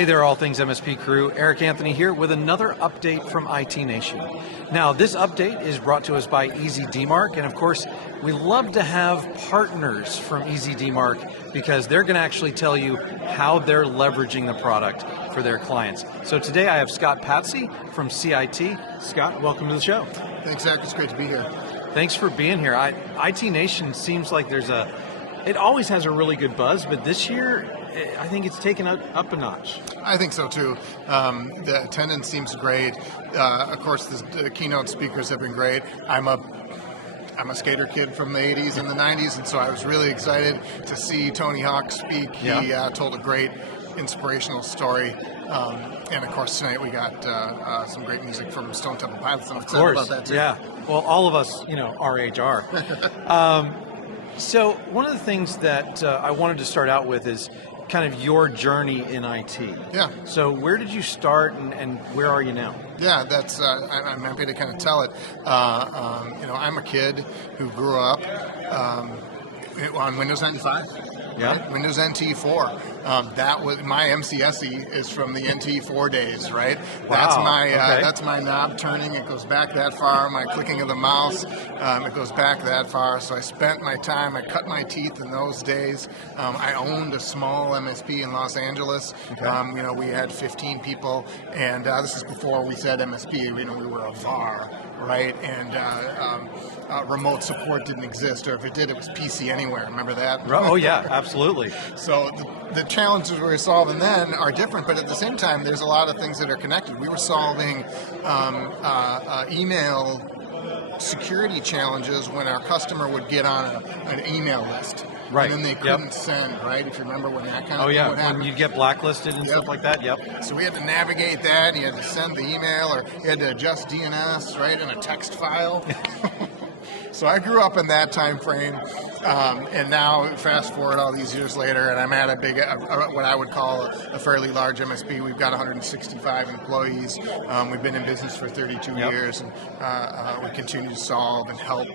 Hey there, All Things MSP crew. Eric Anthony here with another update from IT Nation. Now, this update is brought to us by EasyDMARC, and of course, we love to have partners from EasyDMARC because they're going to actually tell you how they're leveraging the product for their clients. So today I have Scott Patsy from CIT. Scott, welcome to the show. Thanks, Zach. It's great to be here. Thanks for being here. IT Nation seems like it always has a really good buzz, but this year, I think it's taken up a notch. I think so too. The attendance seems great. Of course, the keynote speakers have been great. I'm a skater kid from the 80s and the 90s, and so I was really excited to see Tony Hawk speak. He told a great inspirational story. And of course, tonight we got some great music from Stone Temple Pilots. Of course, about that too. Yeah. Well, all of us, our age are. So one of the things that I wanted to start out with is kind of your journey in IT. Yeah. So where did you start and where are you now? Yeah, that's I'm happy to kind of tell it. I'm a kid who grew up on Windows 95. Yeah. Right? Windows NT 4. That was my MCSE is from the NT 4 days, right? Wow. That's my knob turning. It goes back that far. My clicking of the mouse, it goes back that far. So I spent my time. I cut my teeth in those days. I owned a small MSP in Los Angeles. Okay. We had 15 people, and this is before we said MSP. We were a VAR, right? And remote support didn't exist, or if it did, it was PC Anywhere. Remember that? Oh yeah, absolutely. So the challenges we were solving then are different, but at the same time, there's a lot of things that are connected. We were solving email security challenges when our customer would get on an email list. Right. And then they couldn't send, right? If you remember when that kind of thing would happen. When you get blacklisted and stuff like that, yep. So we had to navigate that. You had to send the email, or you had to adjust DNS, right, in a text file. So I grew up in that time frame, and now fast forward all these years later, and I'm at what I would call a fairly large MSP. We've got 165 employees. We've been in business for 32 years, and we continue to solve and help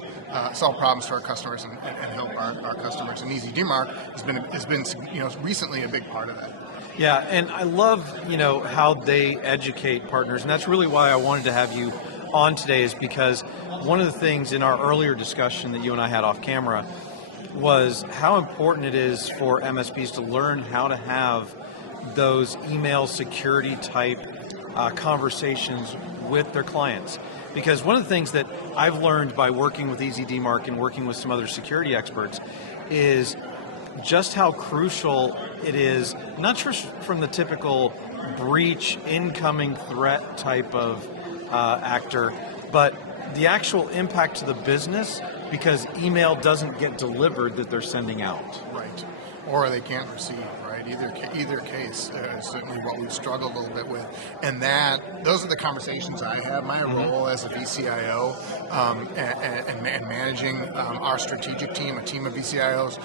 solve problems for our customers and help our customers. And EasyDMARC has been recently a big part of that. Yeah, and I love how they educate partners, and that's really why I wanted to have you on today, is because one of the things in our earlier discussion that you and I had off camera was how important it is for MSPs to learn how to have those email security type conversations with their clients. Because one of the things that I've learned by working with EasyDMARC and working with some other security experts is just how crucial it is, not just from the typical breach, incoming threat type of actor, but the actual impact to the business, because email doesn't get delivered that they're sending out. Right. Or they can't receive, right? Either case is certainly what we've struggled a little bit with. And those are the conversations I have. My role as a VCIO and managing our strategic team, a team of VCIOs,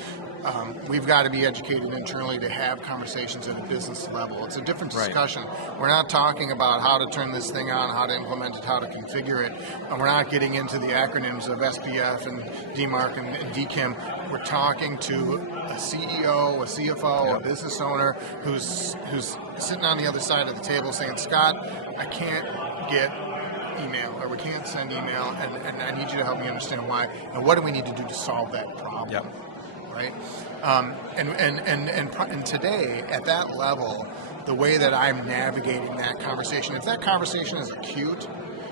we've got to be educated internally to have conversations at a business level. It's a different discussion. Right. We're not talking about how to turn this thing on, how to implement it, how to configure it. And we're not getting into the acronyms of SPF and DMARC and DKIM. We're talking to a CEO, a CFO, a business owner who's sitting on the other side of the table saying, Scott, I can't get email, or we can't send email, and I need you to help me understand why, and what do we need to do to solve that problem. Yep. Right? And today, at that level, the way that I'm navigating that conversation, if that conversation is acute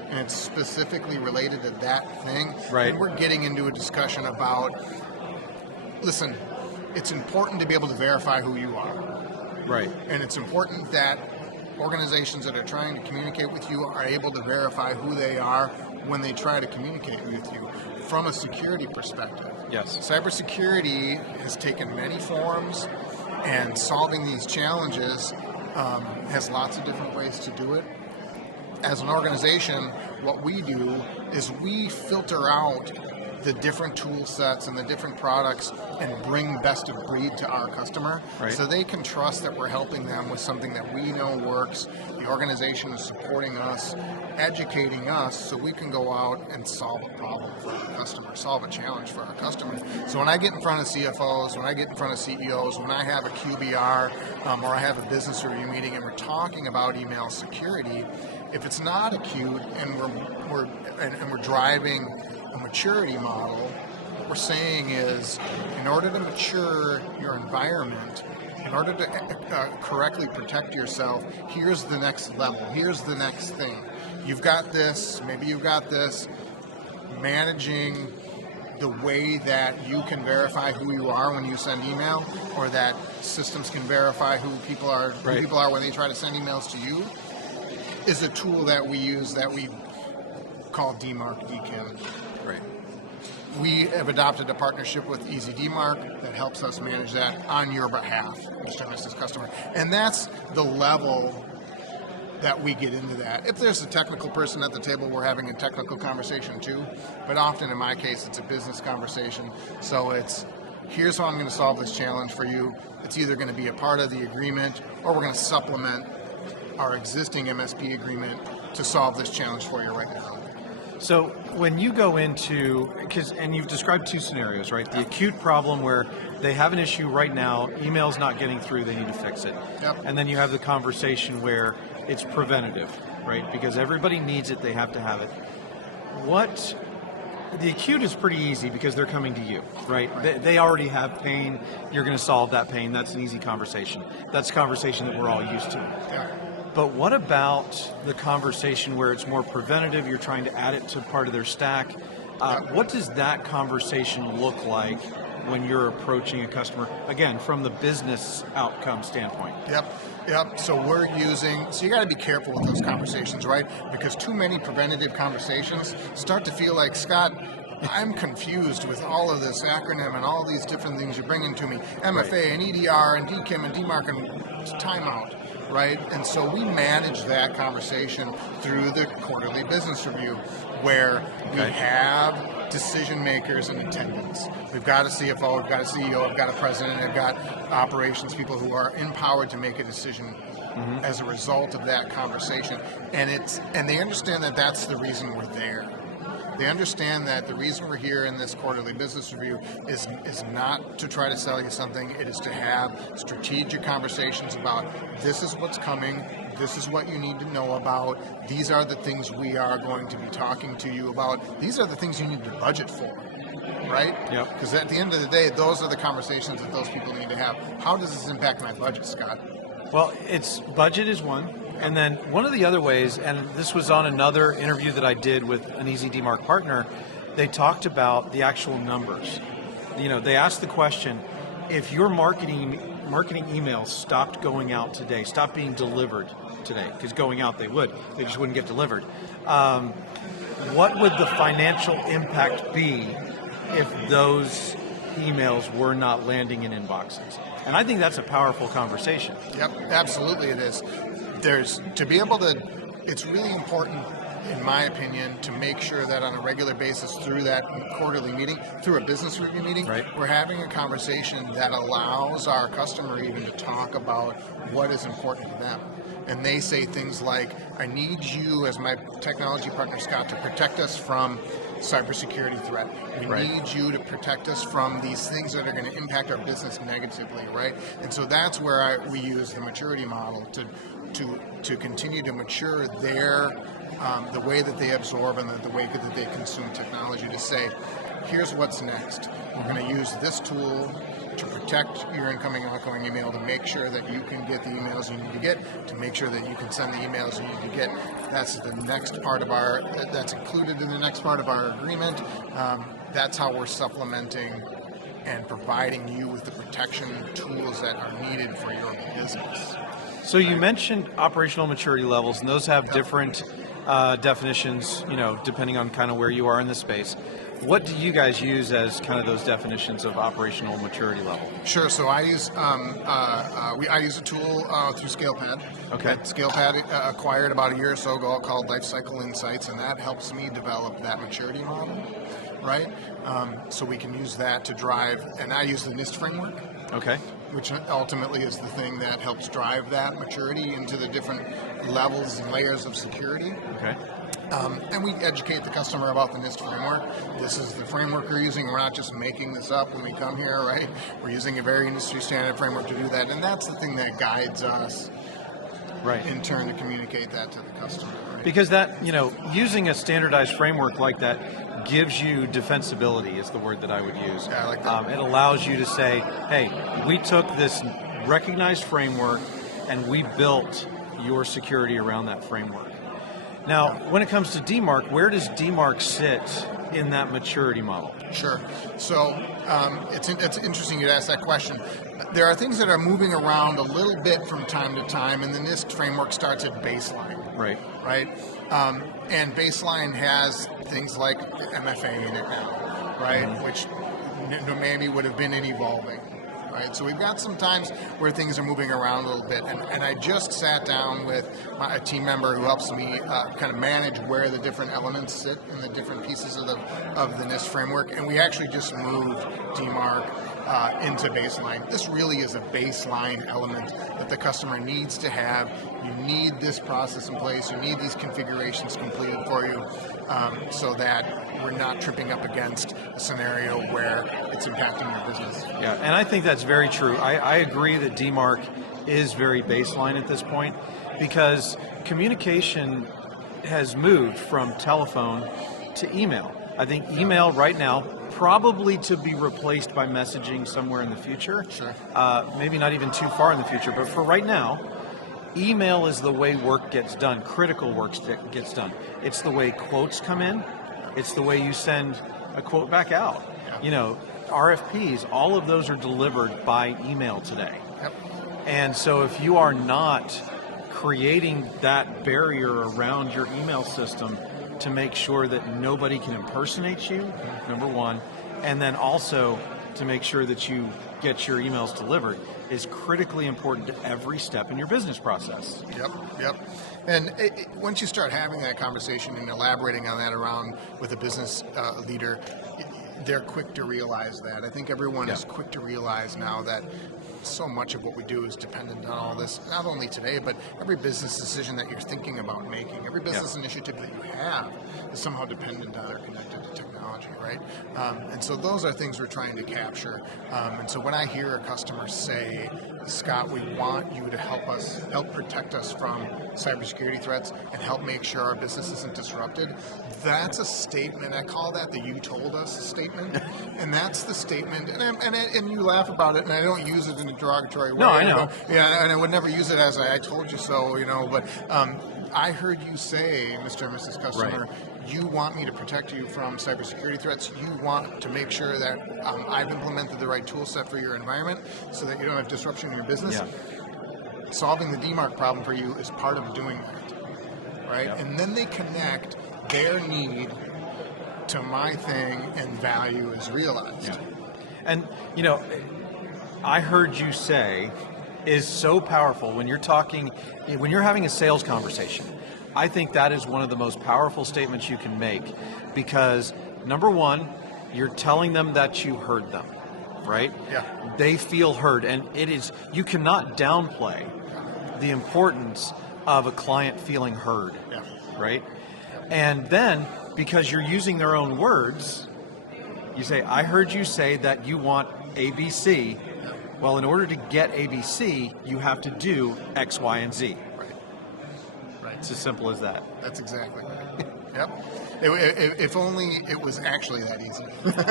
and it's specifically related to that thing, right, then we're getting into a discussion about, listen, it's important to be able to verify who you are. Right. And it's important that organizations that are trying to communicate with you are able to verify who they are when they try to communicate with you from a security perspective. Yes. Cybersecurity has taken many forms, and solving these challenges has lots of different ways to do it. As an organization, what we do is we filter out the different tool sets and the different products and bring best of breed to our customer, so they can trust that we're helping them with something that we know works. The organization is supporting us, educating us, so we can go out and solve a problem for our customer, solve a challenge for our customer. So when I get in front of CFOs, when I get in front of CEOs, when I have a QBR or I have a business review meeting and we're talking about email security, if it's not acute and we're driving a maturity model, what we're saying is, in order to mature your environment, in order to correctly protect yourself, here's the next level, here's the next thing. You've got this, maybe you've got this, managing the way that you can verify who you are when you send email, or that systems can verify who people are when they try to send emails to you, is a tool that we use that we call DMARC, DKIM. Right. We have adopted a partnership with EasyDMARC that helps us manage that on your behalf, Mr. and Mrs. Customer. And that's the level that we get into that. If there's a technical person at the table, we're having a technical conversation too. But often in my case, it's a business conversation. So it's, here's how I'm going to solve this challenge for you. It's either going to be a part of the agreement, or we're going to supplement our existing MSP agreement to solve this challenge for you right now. So when you go into, and you've described two scenarios, right? The acute problem where they have an issue right now, email's not getting through, they need to fix it. Yep. And then you have the conversation where it's preventative, right? Because everybody needs it, they have to have it. The acute is pretty easy because they're coming to you, right? They already have pain, you're going to solve that pain, that's an easy conversation. That's a conversation that we're all used to. Yeah. But what about the conversation where it's more preventative, you're trying to add it to part of their stack? What does that conversation look like when you're approaching a customer, again, from the business outcome standpoint? Yep. So you got to be careful with those conversations, right? Because too many preventative conversations start to feel like, Scott, I'm confused with all of this acronym and all these different things you're bringing to me. MFA and EDR and DKIM and DMARC and timeout. Right, and so we manage that conversation through the quarterly business review, where we have decision makers in attendance. We've got a CFO, we've got a CEO, we've got a president, we've got operations people who are empowered to make a decision as a result of that conversation, and they understand that that's the reason we're there. They understand that the reason we're here in this quarterly business review is not to try to sell you something. It is to have strategic conversations about, this is what's coming, this is what you need to know about, these are the things we are going to be talking to you about, these are the things you need to budget for, right? Yep. Because at the end of the day, those are the conversations that those people need to have. How does this impact my budget, Scott? Well, budget is one. And then one of the other ways, and this was on another interview that I did with an EasyDMARC partner, they talked about the actual numbers. They asked the question, if your marketing emails stopped going out today, stopped being delivered today, because going out they just wouldn't get delivered, what would the financial impact be if those emails were not landing in inboxes? And I think that's a powerful conversation. Yep, absolutely it is. It's really important, in my opinion, to make sure that on a regular basis through that quarterly meeting, through a business review meeting, we're having a conversation that allows our customer even to talk about what is important to them. And they say things like, I need you as my technology partner, Scott, to protect us from cybersecurity threat. We need you to protect us from these things that are going to impact our business negatively, right? And so that's where we use the maturity model to continue to mature the way that they absorb and the way that they consume technology, to say, here's what's next. We're going to use this tool to protect your incoming and outgoing email, to make sure that you can get the emails you need to get, to make sure that you can send the emails you need to get. That's the next part of that's included in the next part of our agreement. That's how we're supplementing and providing you with the protection tools that are needed for your business. So you mentioned operational maturity levels, and those have different definitions, depending on kind of where you are in the space. What do you guys use as kind of those definitions of operational maturity level? Sure. So I use I use a tool through ScalePad. Okay. That ScalePad acquired about a year or so ago called Lifecycle Insights, and that helps me develop that maturity model. right? So we can use that to drive, and I use the NIST framework, Okay. which ultimately is the thing that helps drive that maturity into the different levels and layers of security. Okay. And we educate the customer about the NIST framework. This is the framework we're using. We're not just making this up when we come here, right? We're using a very industry standard framework to do that, and that's the thing that guides us, Right. in turn, to communicate that to the customer. Right? Because that, using a standardized framework like that gives you defensibility is the word that I would use. Yeah, I like that. It allows you to say, hey, we took this recognized framework and we built your security around that framework. Now, when it comes to DMARC, where does DMARC sit in that maturity model? Sure. So it's interesting you'd ask that question. There are things that are moving around a little bit from time to time, and the NIST framework starts at baseline. Right. Right? And baseline has things like MFA in it now, right? Which maybe would have been in evolving. Right? So we've got some times where things are moving around a little bit, and I just sat down with a team member who helps me kind of manage where the different elements sit in the different pieces of the NIST framework, and we actually just moved DMARC into baseline. This really is a baseline element that the customer needs to have. You need this process in place. You need these configurations completed for you, so that we're not tripping up against a scenario where it's impacting your business. Yeah, and I think that's very true. I agree that DMARC is very baseline at this point because communication has moved from telephone to email. I think email right now probably to be replaced by messaging somewhere in the future. Sure. Maybe not even too far in the future, but for right now, email is the way work gets done, critical work gets done. It's the way quotes come in. It's the way you send a quote back out. Yeah. RFPs, all of those are delivered by email today. Yep. And so if you are not creating that barrier around your email system to make sure that nobody can impersonate you, number one, and then also to make sure that you get your emails delivered is critically important to every step in your business process. Yep. And once you start having that conversation and elaborating on that around with a business leader, they're quick to realize that. I think everyone is quick to realize now that so much of what we do is dependent on all this, not only today, but every business decision that you're thinking about making, every business initiative that you have is somehow dependent on or connected to technology, right? And so those are things we're trying to capture. And so when I hear a customer say, Scott, we want you to help protect us from cybersecurity threats and help make sure our business isn't disrupted, that's a statement. I call that the "you told us" statement, and that's the statement. And you laugh about it, and I don't use it in a derogatory way. No, I know. Yeah, and I would never use it as I told you so, But I heard you say, Mr. and Mrs. Customer, you want me to protect you from cybersecurity threats. You want to make sure that I've implemented the right tool set for your environment so that you don't have disruption in your business. Yeah. Solving the DMARC problem for you is part of doing that, right? Yep. And then they connect their need to my thing, and value is realized. Yeah. And, I heard you say is so powerful when you're having a sales conversation. I think that is one of the most powerful statements you can make because, number one, you're telling them that you heard them, right? Yeah. They feel heard, and you cannot downplay the importance of a client feeling heard, right? And then, because you're using their own words, you say, I heard you say that you want ABC. Well, in order to get ABC, you have to do X, Y, and Z. Right. It's as simple as that. That's exactly right. Yep. If only it was actually that easy.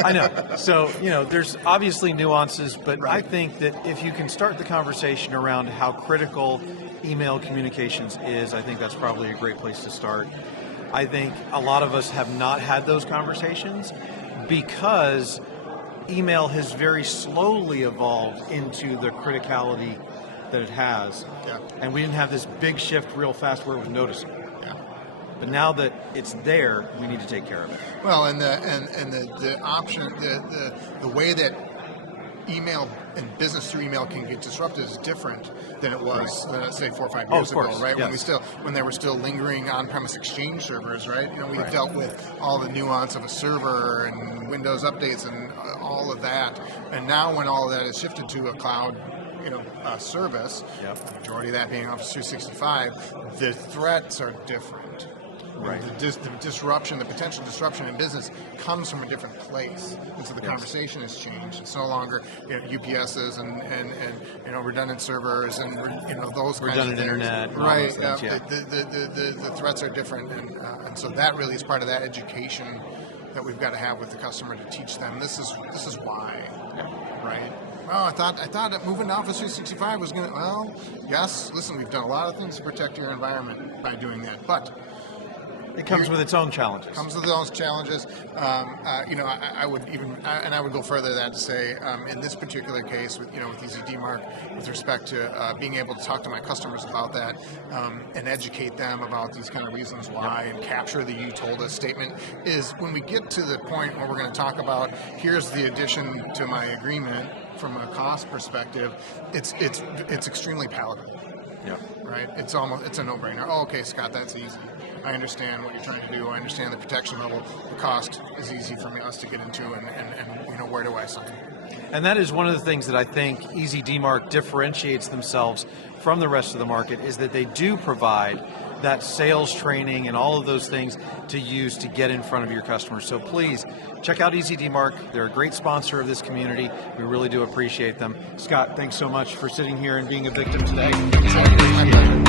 I know. So, there's obviously nuances, but I think that if you can start the conversation around how critical email communications is, I think that's probably a great place to start. I think a lot of us have not had those conversations because email has very slowly evolved into the criticality that it has. Yeah. And we didn't have this big shift real fast where it was noticeable. Yeah. But now that it's there, we need to take care of it. Well, and the option, the way that email and business through email can get disrupted is different than it was, say, 4 or 5 Oh, years of course, ago, right? yes. When they were still lingering on-premise Exchange servers, right? We dealt with all the nuance of a server and Windows updates and all of that. And now when all of that is shifted to a cloud, service, the majority of that being Office 365, the threats are different. Right. The disruption, the potential disruption in business comes from a different place, and so the conversation has changed. It's no longer UPSs and redundant servers and those redundant kinds of things. internet, and right? all those things, The threats are different, and so that really is part of that education that we've got to have with the customer to teach them. This is why, right? Oh, I thought moving to Office 365 was going to. Well, yes. Listen, we've done a lot of things to protect your environment by doing that, but it comes with its own challenges. Comes with its own challenges. I would go further than that to say, in this particular case, with EasyDMARC, with respect to being able to talk to my customers about that and educate them about these kind of reasons why and capture the "you told us" statement, is when we get to the point where we're going to talk about here's the addition to my agreement from a cost perspective, it's extremely palatable. Yeah. Right? It's a no-brainer. Oh, okay, Scott, that's easy. I understand what you're trying to do. I understand the protection level. The cost is easy for us to get into, and where do I sign? And that is one of the things that I think EasyDMARC differentiates themselves from the rest of the market, is that they do provide that sales training and all of those things to use to get in front of your customers. So please check out EasyDMARC. They're a great sponsor of this community. We really do appreciate them. Scott, thanks so much for sitting here and being a victim today. My pleasure.